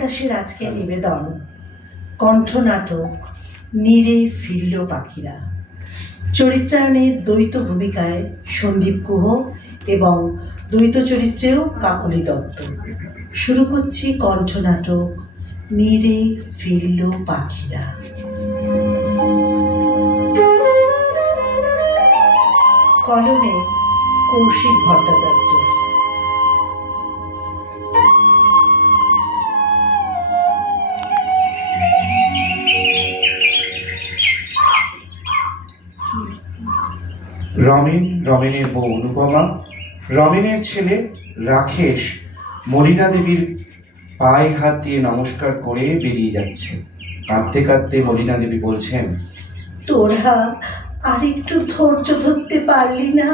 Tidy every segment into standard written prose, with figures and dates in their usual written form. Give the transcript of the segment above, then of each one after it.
দাসের আজকে নিবেদন কণ্ঠনাটক নীরে ফিরল পাখিরা। চরিত্রায়নে দ্বৈত ভূমিকায় সন্দীপ গুহ এবং দ্বৈত চরিত্রেও কাকলি দত্ত। শুরু করছি কণ্ঠনাটক নীরে ফিরল পাখিরা। কলমে কৌশিক ভট্টাচার্য। রমেন, রমেনের বউ অনুপমা, রমেনের ছেলে রাকেশ মলিনা দেবীর পায়ে হাত দিয়ে নমস্কার করে বেরিয়ে যাচ্ছে। কাঁদতে কাঁদতে মলিনা দেবী বলছেন, তোরা আর একটু ধৈর্য ধরতে পারলি না?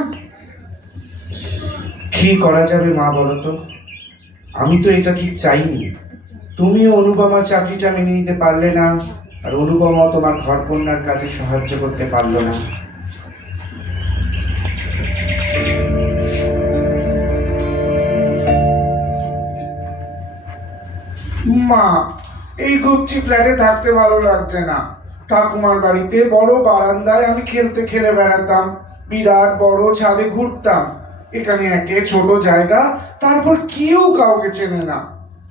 কি করা যাবে মা বলতো? আমি তো এটা ঠিক চাইনি। তুমিও অনুপমার চাকরিটা মেনে নিতে পারলে না, আর অনুপমা তোমার ঘর কন্যার কাজে সাহায্য করতে পারলো না। মা, এই গুপচি ফ্ল্যাটে থাকতে ভালো লাগছে না। ঠাকুমার বাড়িতে বড় বারান্দায় আমি খেলে বেড়াতাম, বিরাট বড় ছাদে ঘুরতাম। এখানে একে ছোট জায়গা, তারপর কেউ কাউকে চেনে না।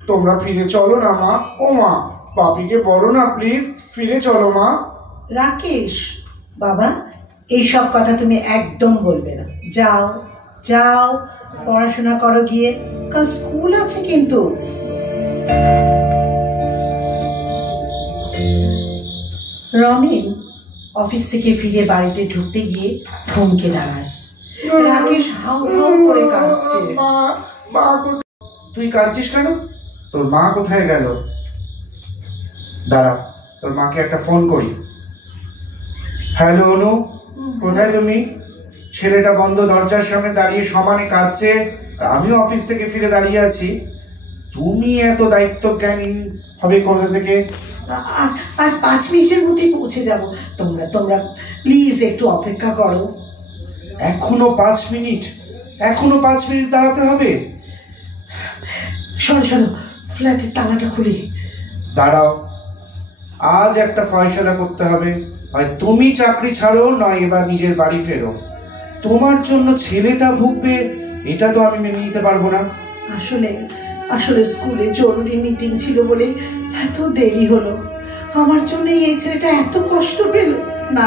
তোমরা ফিরে চলো না মা। ও মা, বাপিকে বলো না প্লিজ, ফিরে চলো মা। রাকেশ বাবা, এইসব কথা তুমি একদম বলবে না। যাও যাও, পড়াশোনা করো গিয়ে, কাল স্কুল আছে কিন্তু। রমেন অফিস থেকে ফিরে বাড়িতে ঢুকতে গিয়ে থমকে দাঁড়ায়। রাকেশ হাউ হাউ করে কাঁদছে। তুই কাঁদছিস কেন? তোর মা কোথায় গেল? দাঁড়া, তোর মাকে একটা ফোন করি। হ্যালো অনু, কোথায় তুমি? ছেলেটা বন্ধ দরজার সামনে দাঁড়িয়ে সমানে কাঁদছে, আর আমিও অফিস থেকে ফিরে দাঁড়িয়ে আছি। তুমি এত দায়িত্ব জ্ঞানী হবে কোথা থেকে? আর 5 মিনিটের মধ্যে পৌঁছে যাব। তোমরা প্লিজ একটু অপেক্ষা করো। এখনো 5 মিনিট? এখনো 5 মিনিট দাঁড়াতে হবে? শোনো, ফ্ল্যাটের তালাটা খুলি। দাঁড়াও, আজ একটা ফয়সালা করতে হবে। হয় তুমি চাকরি ছাড়ো, নয় এবার নিজের বাড়ি ফেরো। তোমার জন্য ছেলেটা ভুগবে, এটা তো আমি মেনে নিতে পারবো না। আসলে স্কুলে জরুরি মিটিং ছিল বলে এত দেরি হলো। আমার জন্য এই ছেলেটা এত কষ্ট পেল। না,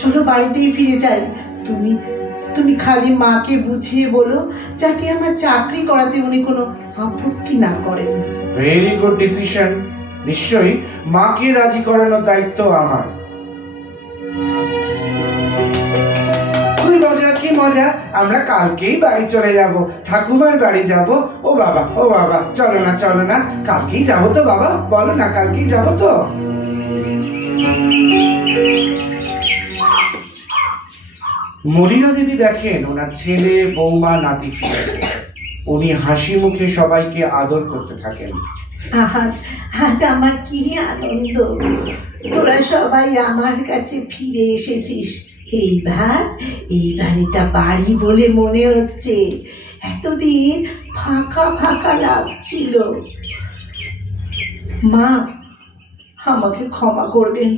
চলো বাড়িতেই ফিরে যাই। তুমি খালি মাকে বুঝিয়ে বলো যাতে আমার চাকরি করাতে উনি কোনো আপত্তি না করেন। Very good decision. নিশ্চয়ই মাকে রাজি করানোর দায়িত্ব আমার। কি মজা, আমরা কালকেই বাড়ি চলে যাব, ঠাকুমার বাড়ি যাব। ও বাবা, চলো না, কালকেই যাবো তো বাবা, বলো না, কালকেই যাবো তো। মলিনা দেবী দেখেন ওনার ছেলে, বৌমা, নাতি ফিরেছে। উনি হাসি মুখে সবাইকে আদর করতে থাকেন। আজ আমার কি আনন্দ, তোরা সবাই আমার কাছে ফিরে এসেছিস। এইবার এটা বাড়ি বলে মনে হচ্ছে। এতদিন ফাঁকা লাগছিল। মা, আমাকে ক্ষমা করবেন।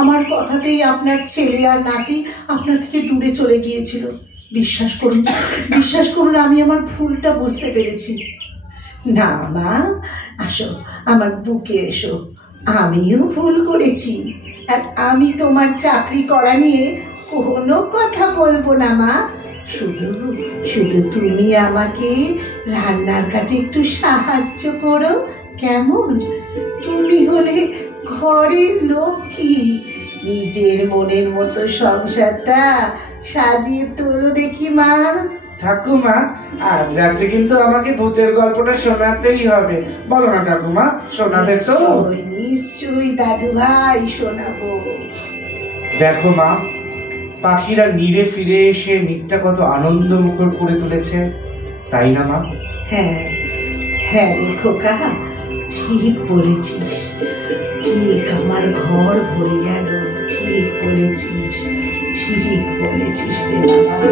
আমার কথাতেই আপনার ছেলে আর নাতি আপনার থেকে দূরে চলে গিয়েছিল। বিশ্বাস করুন, আমি আমার ভুলটা বুঝতে পেরেছি। না মা, আসো আমার বুকে এসো। আমিও ভুল করেছি, আর আমি তোমার চাকরি করা নিয়ে কোনো কথা বলবো না মা। শুধু তুমি আমাকে রান্নার কাজে একটু সাহায্য করো, কেমন? তুমি হলে ঘরের লক্ষ্মী। নিজের মনের মতো সংসারটা সাজিয়ে তোলো দেখি মা। ঠাকুমা, আজ রাতে কিন্তু আমাকে ভূতের গল্পটা শোনাতেই হবে। বলো না ঠাকুমা, শোনাবে তো? নিশ্চয়ই দাদু ভাই, শোনাবো। দেখো মা, পাখিরা নীরে ফিরে এসে নিকটা কত আনন্দ মুখর করে তুলেছে, তাই না মা? হ্যাঁ রে খোকা, ঠিক বলেছিস। ঠিক আমার ঘর ভরে গেল। ঠিক বলেছিস রে বাবা।